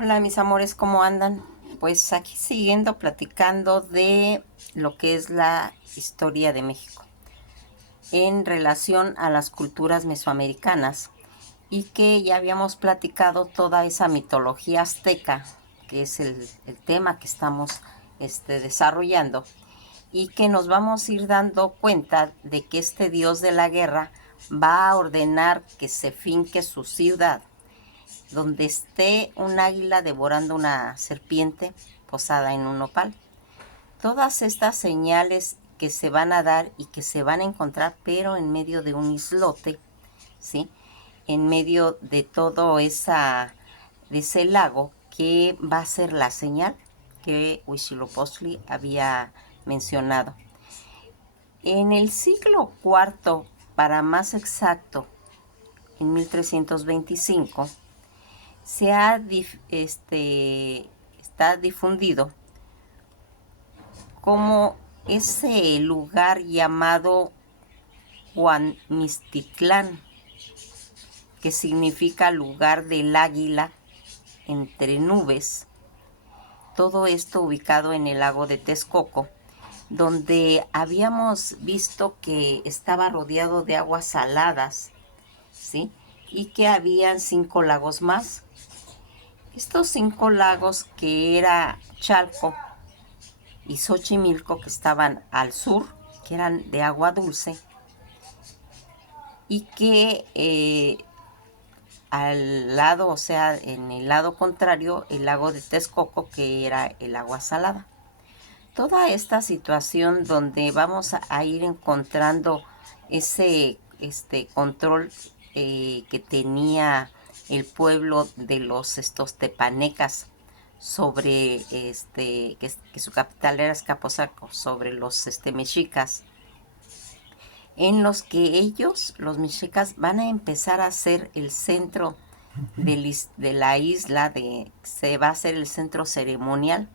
Hola mis amores, ¿cómo andan? Pues aquí siguiendo platicando de lo que es la historia de México en relación a las culturas mesoamericanas y que ya habíamos platicado toda esa mitología azteca, que es el tema que estamos desarrollando, y que nos vamos a ir dando cuenta de que este dios de la guerra va a ordenar que se finque su ciudad donde esté un águila devorando una serpiente posada en un nopal. Todas estas señales que se van a dar y que se van a encontrar, pero en medio de un islote, ¿sí? En medio de todo de ese lago que va a ser la señal que Huitzilopochtli había mencionado. En el siglo IV, para más exacto, en 1325, se ha está difundido como ese lugar llamado Juanmistitlán, que significa lugar del águila entre nubes. Todo esto ubicado en el lago de Texcoco, donde habíamos visto que estaba rodeado de aguas saladas, ¿sí? Y que habían 5 lagos más. Estos 5 lagos, que era Chalco y Xochimilco, que estaban al sur, que eran de agua dulce, y que al lado, o sea, en el lado contrario, el lago de Texcoco, que era el agua salada. Toda esta situación donde vamos a ir encontrando ese control que tenía el pueblo de estos tepanecas sobre que su capital era Escaposalco, sobre los mexicas, en los que ellos, los mexicas, van a empezar a ser el centro de la isla, se va a ser el centro ceremonial,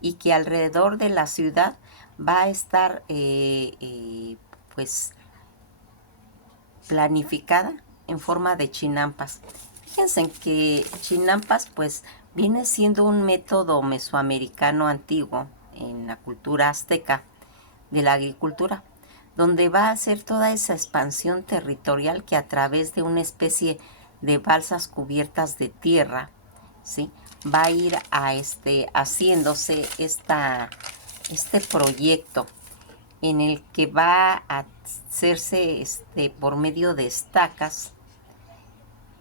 y que alrededor de la ciudad va a estar pues planificada en forma de chinampas. Fíjense que chinampas pues viene siendo un método mesoamericano antiguo en la cultura azteca de la agricultura, donde va a hacer toda esa expansión territorial que a través de una especie de balsas cubiertas de tierra, ¿sí? Va a ir haciéndose este proyecto en el que va a hacerse por medio de estacas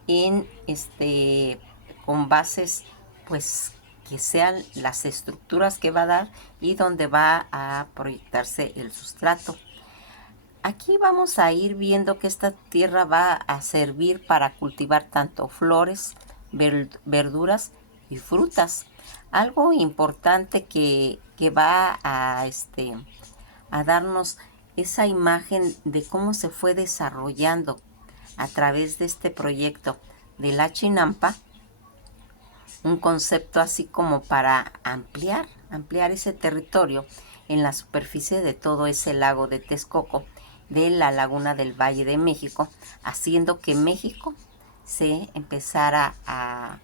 en con bases pues que sean las estructuras que va a dar y donde va a proyectarse el sustrato. Aquí vamos a ir viendo que esta tierra va a servir para cultivar tanto flores, verduras y frutas. Algo importante que va a darnos esa imagen de cómo se fue desarrollando a través de este proyecto de la Chinampa, un concepto así como para ampliar ese territorio en la superficie de todo ese lago de Texcoco, de la laguna del Valle de México, haciendo que México se empezara a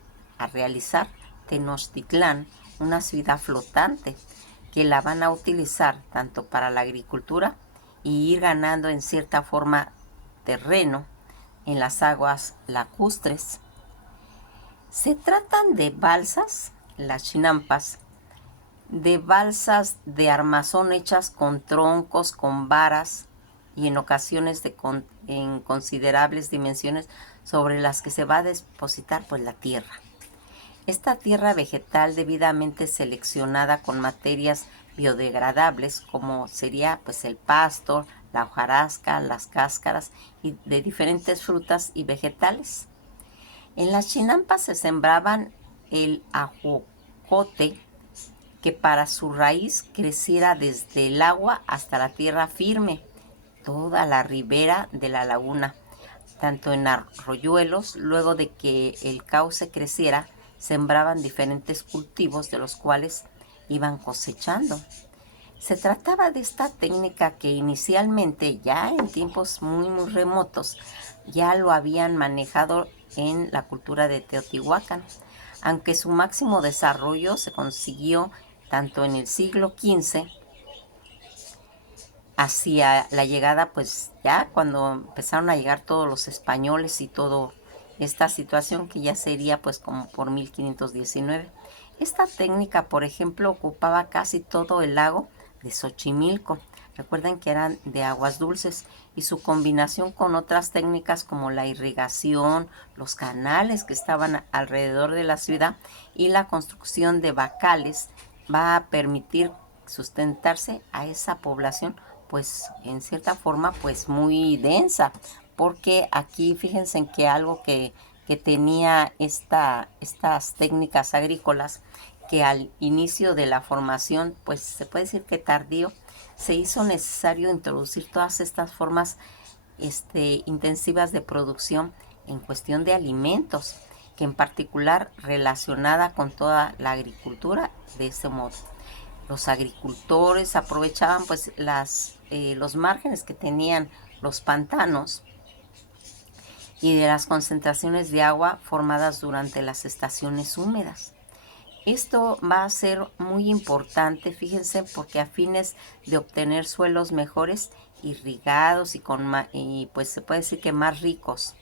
realizar Tenochtitlán, una ciudad flotante que la van a utilizar tanto para la agricultura y ir ganando en cierta forma terreno en las aguas lacustres. Se tratan de balsas, las chinampas, de balsas de armazón hechas con troncos, con varas y en ocasiones en considerables dimensiones, sobre las que se va a depositar pues la tierra. Esta tierra vegetal debidamente seleccionada con materias biodegradables, como sería pues el pasto, la hojarasca, las cáscaras y de diferentes frutas y vegetales. En las chinampas se sembraban el ajocote, que para su raíz creciera desde el agua hasta la tierra firme, toda la ribera de la laguna, tanto en arroyuelos. Luego de que el cauce creciera, sembraban diferentes cultivos de los cuales iban cosechando. Se trataba de esta técnica que inicialmente, ya en tiempos muy remotos, ya lo habían manejado en la cultura de Teotihuacán. aunque su máximo desarrollo se consiguió tanto en el siglo XV hacia la llegada, pues ya cuando empezaron a llegar todos los españoles y todo esta situación que ya sería pues como por 1519. Esta técnica, por ejemplo, ocupaba casi todo el lago de Xochimilco. Recuerden que eran de aguas dulces y su combinación con otras técnicas como la irrigación, los canales que estaban alrededor de la ciudad y la construcción de bacales va a permitir sustentarse a esa población, pues en cierta forma pues muy densa, porque aquí fíjense en que algo que tenía estas técnicas agrícolas, que al inicio de la formación, pues se puede decir que tardío, se hizo necesario introducir todas estas formas intensivas de producción en cuestión de alimentos, que en particular relacionada con toda la agricultura de este modo. Los agricultores aprovechaban pues los márgenes que tenían los pantanos y de las concentraciones de agua formadas durante las estaciones húmedas. Esto va a ser muy importante, fíjense, porque a fines de obtener suelos mejores, irrigados y pues se puede decir que más ricos,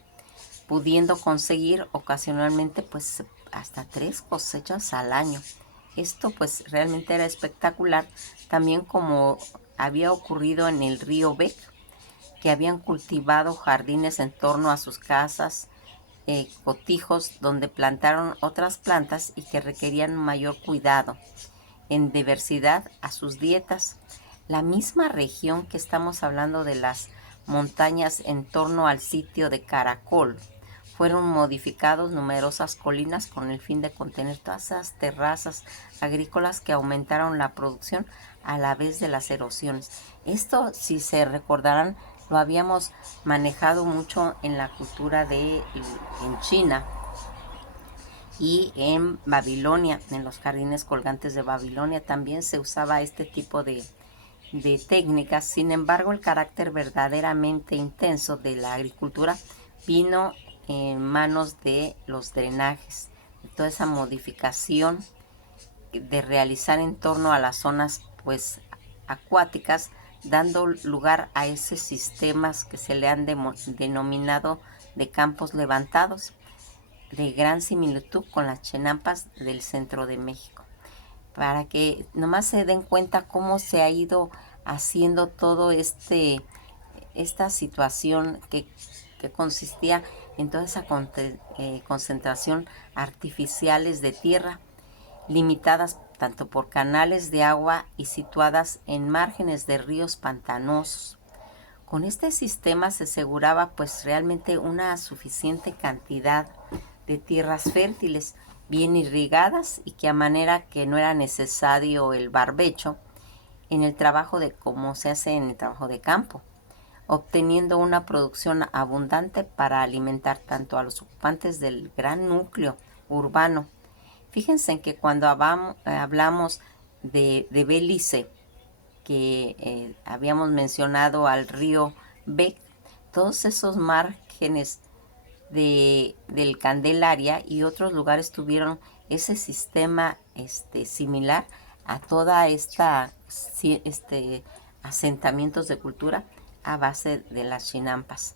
pudiendo conseguir ocasionalmente pues hasta 3 cosechas al año. Esto pues realmente era espectacular, también como había ocurrido en el río Bec, que habían cultivado jardines en torno a sus casas, cotijos donde plantaron otras plantas y que requerían mayor cuidado en diversidad a sus dietas. La misma región que estamos hablando de las montañas en torno al sitio de Caracol, fueron modificados numerosas colinas con el fin de contener todas esas terrazas agrícolas que aumentaron la producción a la vez de las erosiones. Esto, si se recordarán, lo habíamos manejado mucho en la cultura en China y en Babilonia, en los jardines colgantes de Babilonia también se usaba este tipo de técnicas. Sin embargo, el carácter verdaderamente intenso de la agricultura vino en manos de los drenajes, de toda esa modificación de realizar en torno a las zonas pues acuáticas, dando lugar a esos sistemas que se le han denominado de campos levantados, de gran similitud con las chinampas del centro de México, para que nomás se den cuenta cómo se ha ido haciendo todo esta situación que consistía en toda esa concentración artificiales de tierra, limitadas tanto por canales de agua y situadas en márgenes de ríos pantanosos. Con este sistema se aseguraba pues realmente una suficiente cantidad de tierras fértiles, bien irrigadas y que a manera que no era necesario el barbecho en el trabajo como se hace en el trabajo de campo, obteniendo una producción abundante para alimentar tanto a los ocupantes del gran núcleo urbano. Fíjense en que cuando hablamos de Belice, que habíamos mencionado al río Bec, todos esos márgenes del Candelaria y otros lugares tuvieron ese sistema similar a toda asentamientos de cultura a base de las chinampas.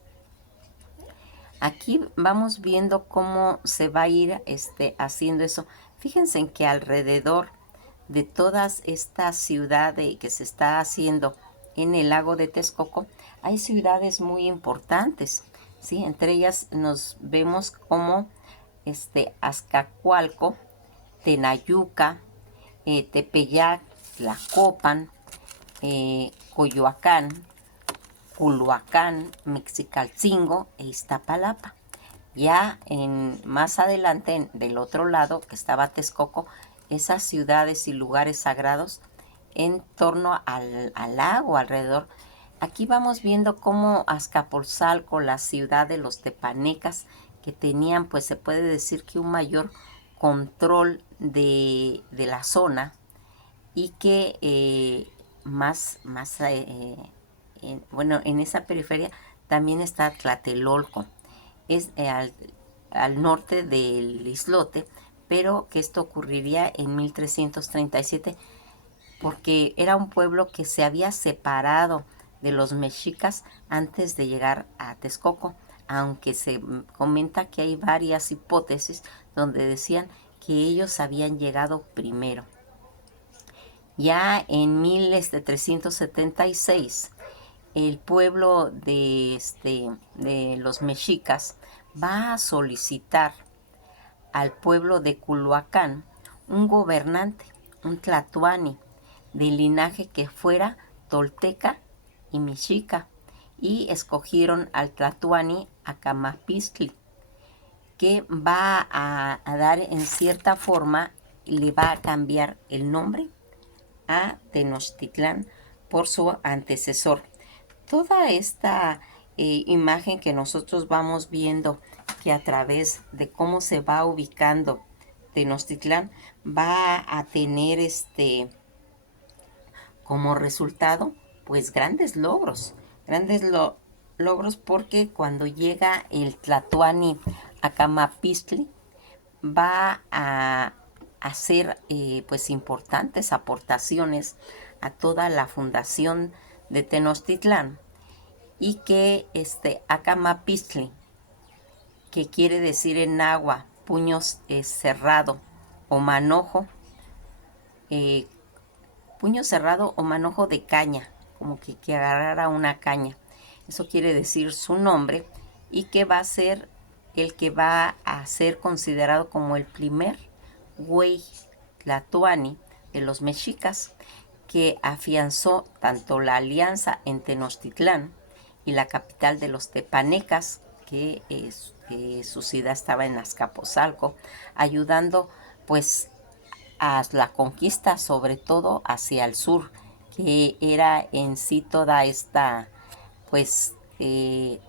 Aquí vamos viendo cómo se va a ir haciendo eso. Fíjense en que alrededor de todas estas ciudades que se está haciendo en el lago de Texcoco, hay ciudades muy importantes, ¿sí? Entre ellas nos vemos como Azcacualco, Tenayuca, Tepeyac, Tlacopan, Coyoacán, Culhuacán, Mexicalcingo e Iztapalapa. Ya más adelante, del otro lado, que estaba Texcoco, esas ciudades y lugares sagrados en torno al lago alrededor. Aquí vamos viendo cómo Azcapotzalco, la ciudad de los tepanecas, que tenían, pues se puede decir que un mayor control de la zona, y que en esa periferia también está Tlatelolco. Es al norte del islote, pero que esto ocurriría en 1337, porque era un pueblo que se había separado de los mexicas antes de llegar a Texcoco, aunque se comenta que hay varias hipótesis donde decían que ellos habían llegado primero. Ya en 1376, el pueblo de los mexicas va a solicitar al pueblo de Culhuacán un gobernante, un tlatoani, de linaje que fuera tolteca y mexica, y escogieron al tlatoani Acamapistli, que va a dar en cierta forma, le va a cambiar el nombre a Tenochtitlán por su antecesor. Toda esta imagen que nosotros vamos viendo, que a través de cómo se va ubicando Tenochtitlán, va a tener como resultado pues grandes logros, logros, porque cuando llega el tlatoani Acamapistli va a hacer pues importantes aportaciones a toda la fundación de Tenochtitlán, y que Acamapistli, que quiere decir en náhuatl puños cerrado o manojo, puño cerrado o manojo de caña, como que agarrara una caña. Eso quiere decir su nombre, y que va a ser el que va a ser considerado como el primer güey tlatoani de los mexicas, que afianzó tanto la alianza en Tenochtitlán y la capital de los tepanecas, que su ciudad estaba en Azcapotzalco, ayudando pues a la conquista, sobre todo hacia el sur, que era en sí toda esta, pues, que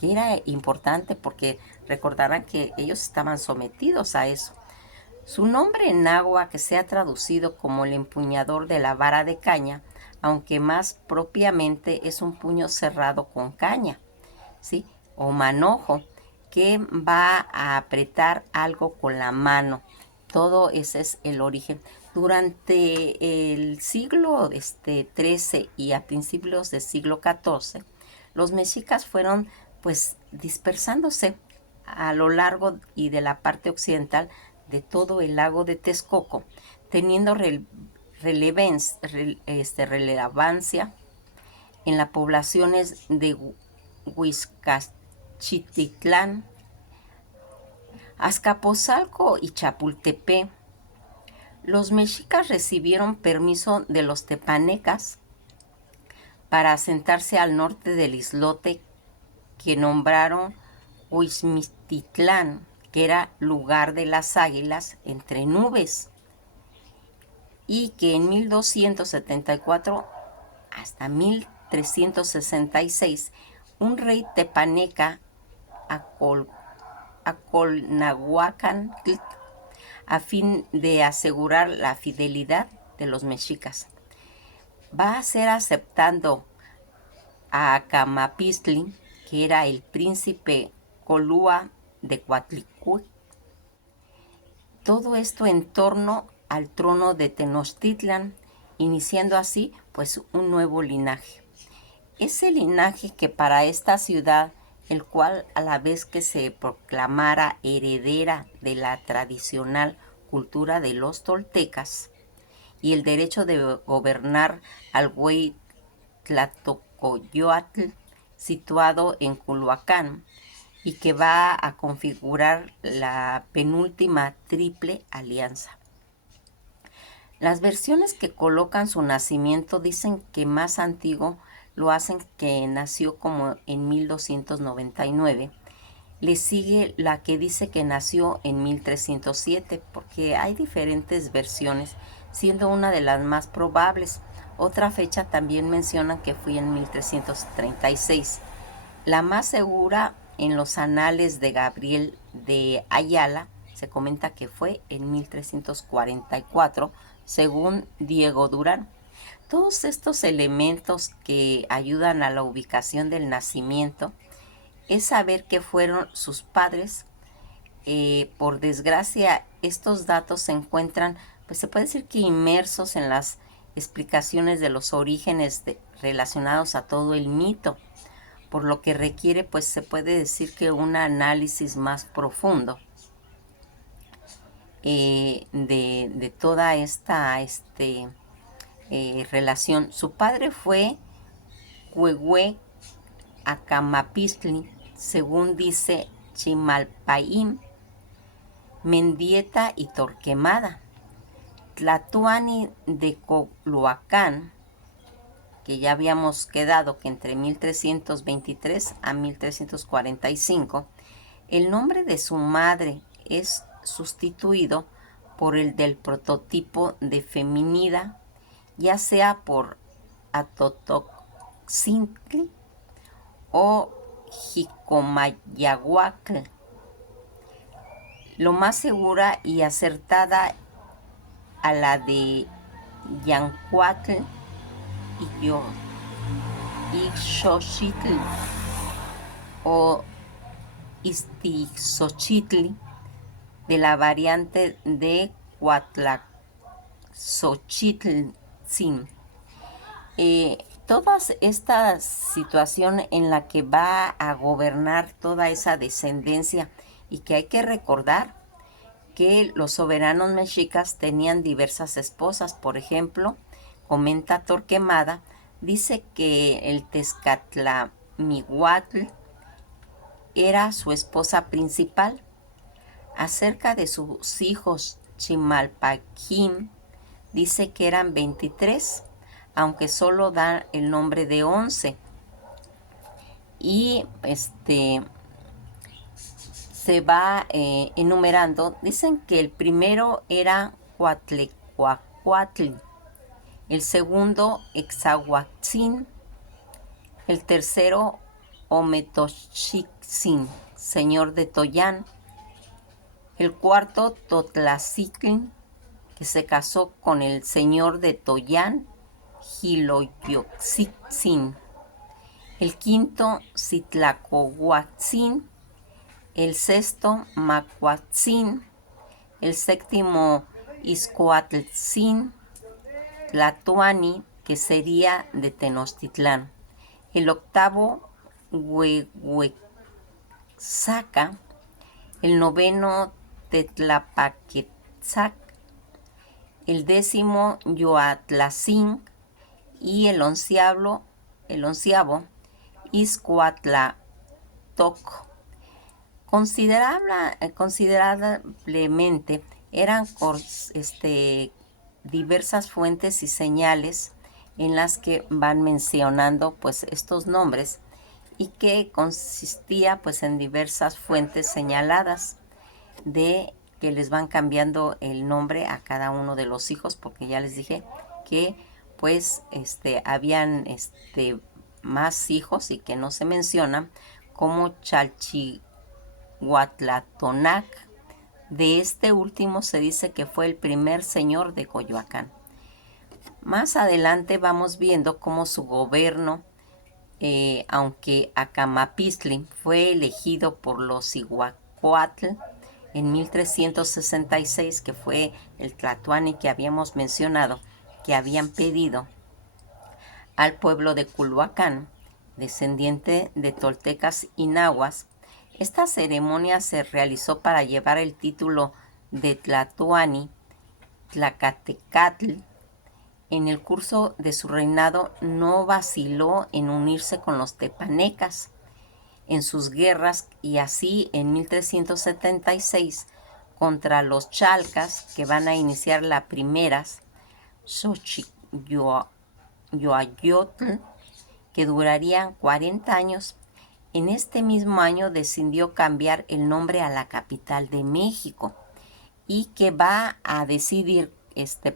era importante, porque recordarán que ellos estaban sometidos a eso. Su nombre en náhuatl, que se ha traducido como el empuñador de la vara de caña, aunque más propiamente es un puño cerrado con caña, ¿sí? O manojo, que va a apretar algo con la mano. Todo ese es el origen. Durante el siglo XIII y a principios del siglo XIV, los mexicas fueron pues dispersándose a lo largo y de la parte occidental de todo el lago de Texcoco, teniendo relevancia en las poblaciones de Huizcachitlán, Azcapotzalco y Chapultepec. Los mexicas recibieron permiso de los tepanecas para asentarse al norte del islote, que nombraron Huizmistitlán, que era lugar de las águilas entre nubes, y que en 1274 hasta 1366 un rey tepaneca, Acolnahuacan, a fin de asegurar la fidelidad de los mexicas, va a ser aceptando a Acamapistli, que era el príncipe Colúa de Coatlicue. Todo esto en torno al trono de Tenochtitlán, iniciando así pues un nuevo linaje. Ese linaje que para esta ciudad, el cual a la vez que se proclamara heredera de la tradicional cultura de los toltecas y el derecho de gobernar al güey Tlatocoyoatl, situado en Culhuacán, y que va a configurar la penúltima triple alianza. Las versiones que colocan su nacimiento dicen que más antiguo lo hacen que nació como en 1299. Le sigue la que dice que nació en 1307, porque hay diferentes versiones, siendo una de las más probables. Otra fecha también mencionan que fue en 1336. La más segura, en los anales de Gabriel de Ayala, se comenta que fue en 1344, según Diego Durán. Todos estos elementos que ayudan a la ubicación del nacimiento es saber que fueron sus padres por desgracia, estos datos se encuentran, pues se puede decir que inmersos en las explicaciones de los orígenes relacionados a todo el mito, por lo que requiere, pues se puede decir que un análisis más profundo de toda esta relación. Su padre fue Huehue Acamapistli, según dice Chimalpaim, Mendieta y Torquemada. Tlatoani de Coloacán, que ya habíamos quedado que entre 1323 a 1345, el nombre de su madre es sustituido por el del prototipo de feminida, ya sea por Atotoxintli o Jicomayahuacl. Lo más segura y acertada a la de Yancuatl y Xochitl o Istixochitl, de la variante de Cuatlaxochitltzin. Toda esta situación en la que va a gobernar toda esa descendencia, y que hay que recordar que los soberanos mexicas tenían diversas esposas. Por ejemplo, comenta Torquemada, dice que el Tezcatlamihuatl era su esposa principal. Acerca de sus hijos Chimalpaquim, dice que eran 23, aunque solo da el nombre de 11. Y se va enumerando. Dicen que el primero era Coatlecoacuatl, el segundo Exahuatzin, el tercero Ometoxitzin, señor de Toyán, el cuarto Totlacitlin, que se casó con el señor de Toyán, Giloyoxitzin, el quinto Citlacohuatzin, el sexto Macuatzin, el séptimo Izcoatltzin, Tlatoani, que sería de Tenochtitlán, el octavo Huehuetzaca, el noveno Tetlapaquetzac, el décimo Yoatlacin y el onceavo Izcoatlatoc. Considerablemente eran diversas fuentes y señales en las que van mencionando pues estos nombres, y que consistía pues en diversas fuentes señaladas de que les van cambiando el nombre a cada uno de los hijos, porque ya les dije que pues habían más hijos y que no se mencionan, como Chalchihuatlatonac. De este último se dice que fue el primer señor de Coyoacán. Más adelante vamos viendo cómo su gobierno, aunque Acamapistli fue elegido por los Iguacuatl en 1366, que fue el Tlatoani que habíamos mencionado, que habían pedido al pueblo de Culhuacán, descendiente de toltecas y nahuas. Esta ceremonia se realizó para llevar el título de Tlatoani Tlacatecatl. En el curso de su reinado no vaciló en unirse con los tepanecas en sus guerras, y así en 1376 contra los chalcas, que van a iniciar las primeras Xochitl, que durarían 40 años. En este mismo año decidió cambiar el nombre a la capital de México, y que va a decidir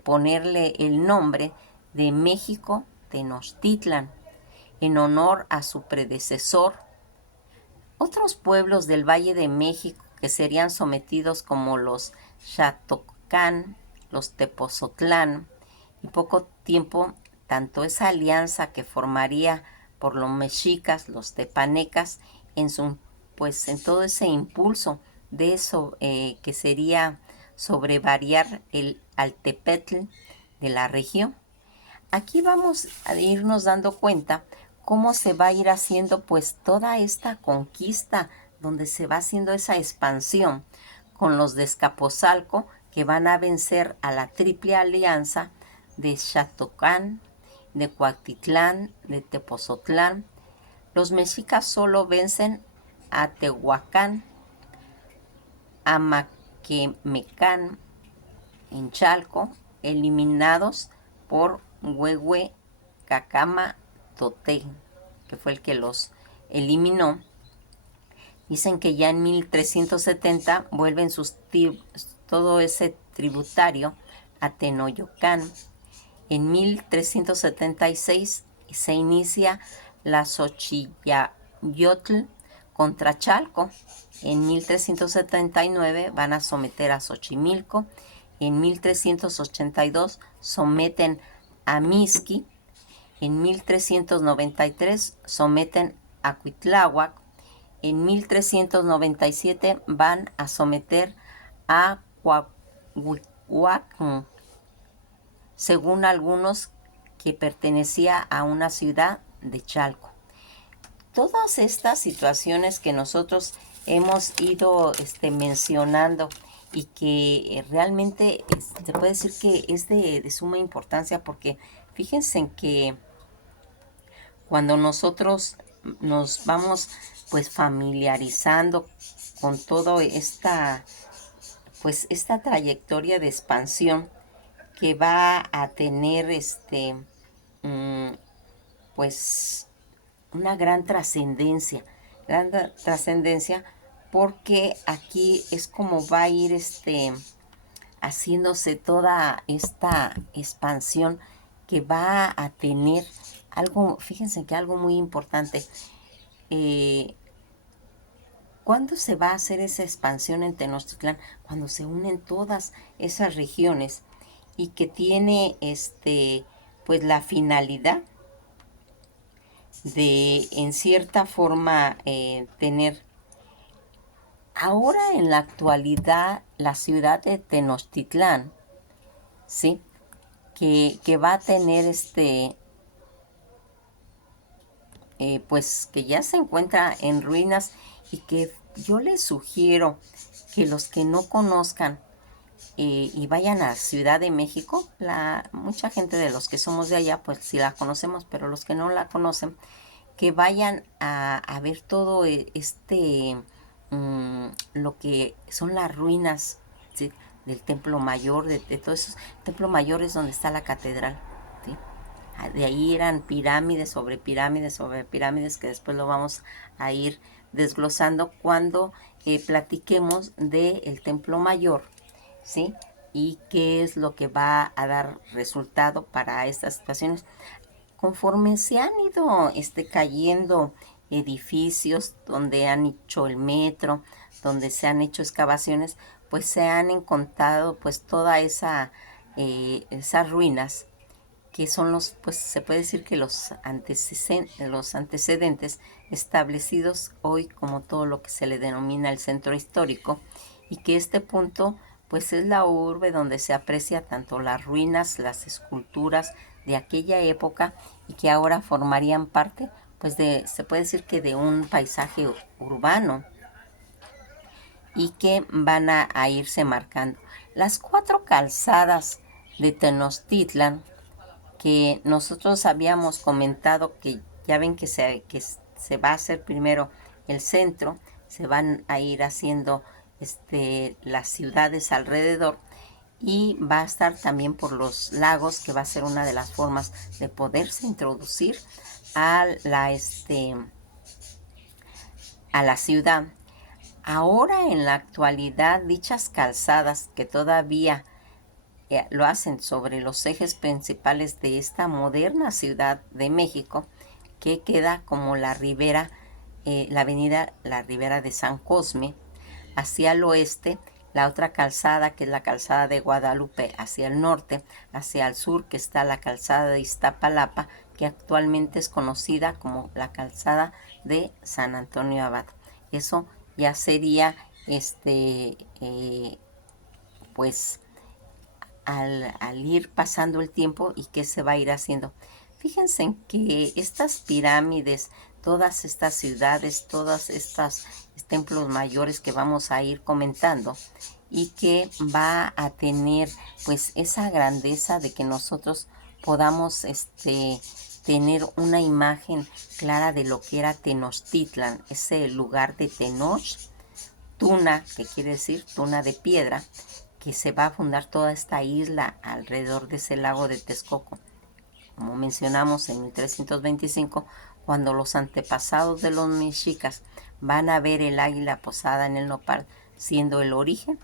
ponerle el nombre de México Tenochtitlan en honor a su predecesor. Otros pueblos del Valle de México que serían sometidos, como los Xatocán, los Tepozotlán, y poco tiempo tanto esa alianza que formaría por los mexicas, los tepanecas, en todo ese impulso de eso que sería sobrevariar el altepetl de la región. Aquí vamos a irnos dando cuenta cómo se va a ir haciendo pues toda esta conquista, donde se va haciendo esa expansión con los de Escaposalco, que van a vencer a la Triple Alianza de Xatocán, de Cuautitlán, de Tepozotlán. Los mexicas solo vencen a Tehuacán, a Maquemecán, en Chalco, eliminados por Huehue Cacama Totec, que fue el que los eliminó. Dicen que ya en 1370 vuelven todo ese tributario a Tenoyocán. En 1376 se inicia la Xochiyayotl contra Chalco. En 1379 van a someter a Xochimilco. En 1382 someten a Mixqui. En 1393 someten a Cuitláhuac. En 1397 van a someter a Coahuilhuacán, según algunos que pertenecía a una ciudad de Chalco. Todas estas situaciones que nosotros hemos ido mencionando y que realmente se puede decir que es de suma importancia, porque fíjense en que cuando nosotros nos vamos pues familiarizando con toda esta trayectoria de expansión que va a tener pues una gran trascendencia, porque aquí es como va a ir haciéndose toda esta expansión que va a tener algo. Fíjense que algo muy importante, ¿cuándo se va a hacer esa expansión en Tenochtitlán? Cuando se unen todas esas regiones y que tiene pues la finalidad de en cierta forma tener ahora en la actualidad la ciudad de Tenochtitlán, ¿sí? Que va a tener pues que ya se encuentra en ruinas, y que yo les sugiero que los que no conozcan y vayan a Ciudad de México, mucha gente de los que somos de allá pues sí la conocemos, pero los que no la conocen, que vayan a ver todo lo que son las ruinas, ¿sí? Del Templo Mayor, de todos esos. Templo Mayor es donde está la catedral, ¿sí? De ahí eran pirámides sobre pirámides sobre pirámides, que después lo vamos a ir desglosando cuando platiquemos del Templo Mayor, ¿sí? Y qué es lo que va a dar resultado para estas situaciones. Conforme se han ido cayendo edificios donde han hecho el metro, donde se han hecho excavaciones, pues se han encontrado pues toda esas ruinas, que son pues se puede decir que los antecedentes establecidos hoy como todo lo que se le denomina el centro histórico, y que este punto pues es la urbe donde se aprecia tanto las ruinas, las esculturas de aquella época, y que ahora formarían parte pues se puede decir que de un paisaje urbano, y que van a irse marcando. Las 4 calzadas de Tenochtitlan, que nosotros habíamos comentado, que ya ven que se va a hacer primero el centro, se van a ir haciendo las ciudades alrededor, y va a estar también por los lagos, que va a ser una de las formas de poderse introducir a la ciudad. Ahora en la actualidad, dichas calzadas que todavía lo hacen sobre los ejes principales de esta moderna Ciudad de México, que queda como la ribera, la ribera de San Cosme, hacia el oeste, la otra calzada, que es la calzada de Guadalupe, hacia el norte, hacia el sur, que está la calzada de Iztapalapa, que actualmente es conocida como la calzada de San Antonio Abad. Eso ya sería pues al ir pasando el tiempo y qué se va a ir haciendo. Fíjense en que estas pirámides, todas estas ciudades, todas estas templos mayores que vamos a ir comentando y que va a tener pues esa grandeza de que nosotros podamos tener una imagen clara de lo que era Tenochtitlan, ese lugar de Tenoch, Tuna, que quiere decir tuna de piedra, que se va a fundar toda esta isla alrededor de ese lago de Texcoco. Como mencionamos en 1325, cuando los antepasados de los mexicas van a ver el águila posada en el nopal, siendo el origen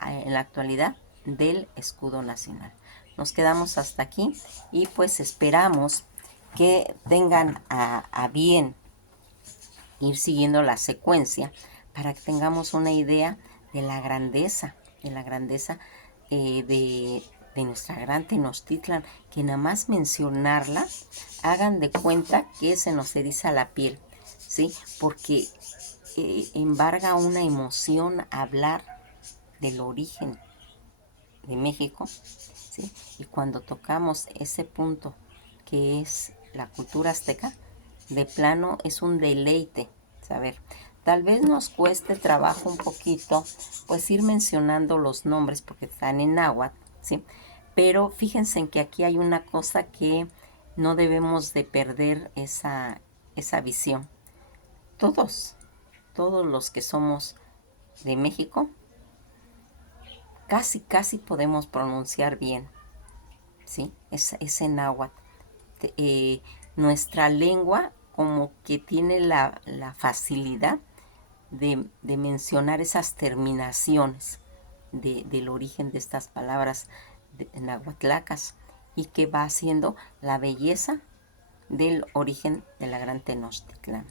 en la actualidad del escudo nacional. Nos quedamos hasta aquí y pues esperamos que tengan a bien ir siguiendo la secuencia para que tengamos una idea de la grandeza, de nuestra gran Tenochtitlan, que nada más mencionarla, hagan de cuenta que se nos eriza la piel, ¿sí? Porque embarga una emoción hablar del origen de México, ¿sí? Y cuando tocamos ese punto que es la cultura azteca, de plano es un deleite saber. Tal vez nos cueste trabajo un poquito, pues ir mencionando los nombres porque están en náhuatl, ¿sí? Pero fíjense en que aquí hay una cosa que no debemos de perder esa visión. Todos, todos los que somos de México, casi podemos pronunciar bien, ¿sí? Ese náhuatl. Eh, Nuestra lengua como que tiene la facilidad de mencionar esas terminaciones del origen de estas palabras nahuatlacas y que va haciendo la belleza del origen de la gran Tenochtitlan.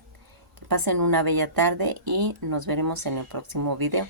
Que pasen una bella tarde y nos veremos en el próximo video.